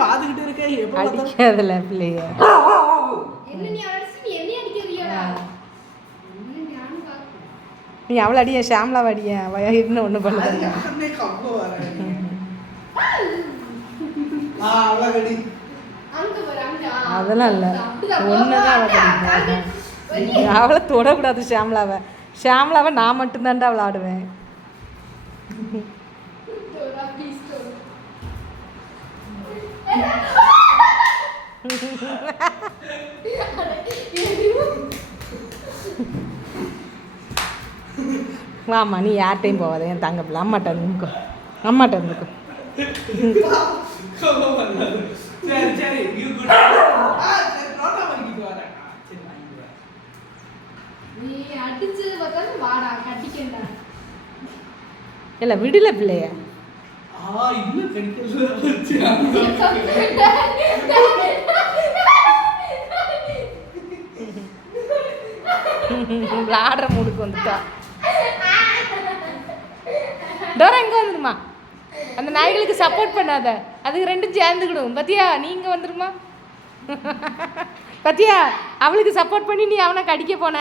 பாத்துக்கிட்டு இருக்கேன் அடிக்காதுல பிள்ளைய. நீ அவளை அடிய, ஷாம்லாவை அடிய, இன்னும் ஒண்ணு பண்ணல. அதெல்லாம் இல்லை, ஒன்றுதான் அவளை கடிப்பேன். அவளை தொடக்கூடாது ஷாம்லாவை. ஷாம்லாவை நான் மட்டும்தான்டா அவளை ஆடுவேன். வாமா, நீ யார்கிட்டையும் போவாத, என் தங்க பிள்ளை. அம்மாட்ட இருந்துக்கோ, அம்மாட்ட இருந்துக்கோ. இல்ல விடல பிள்ளைய. விளாடுற மூடுக்கு வந்துட்டா. டோரா இங்க வந்துருமா, அந்த நாய்களுக்கு சப்போர்ட் பண்ணாத, அதுக்கு ரெண்டும் சேர்ந்துக்கிடும். பத்தியா, நீங்க வந்துருமா. பத்தியா, அவளுக்கு சப்போர்ட் பண்ணி நீ அவனை கடிக்க போன.